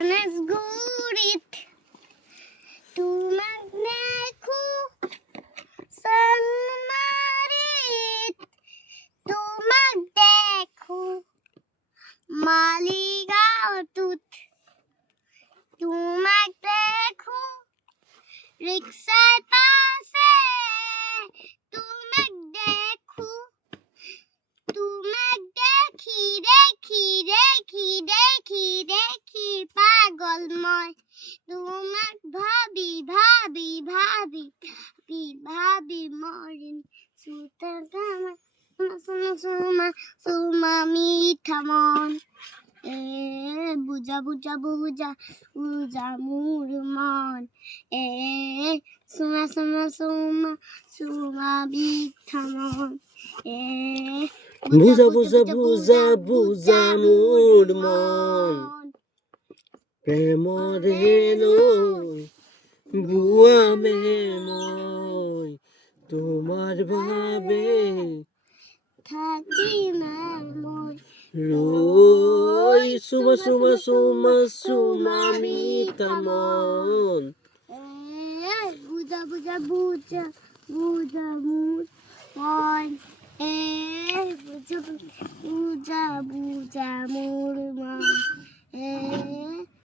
গণেশগুড়িত তোমাক দেখো সানমারিত তোমাক দেখো মালিগাঁৱটোত তোমাক দেখো ৰিক্সাৰ পাছে তোমাক দেখো তোমাক দেখি দেখি দেখি দেখি দেখি পাগল মই তোমাক ভাবি ভাবি ভাবি ভাবি ভাবি মৰিম চুমা চুমা চুমা চুমা মিঠা মন বুজা বুজা বুজা বুজা মোৰ মন চুমা চুমা চুমা চুমা মিঠা মন বুজা বুজা বুজা বুজা মোৰ মন প্ৰেমৰে নৈ বুৱামে মই তোমাৰ বাবে থাকিম মই ৰৈ চুমা চুমা চুমা চুমা মিঠা মন বুজা বুজা বুজা বুজা মোৰ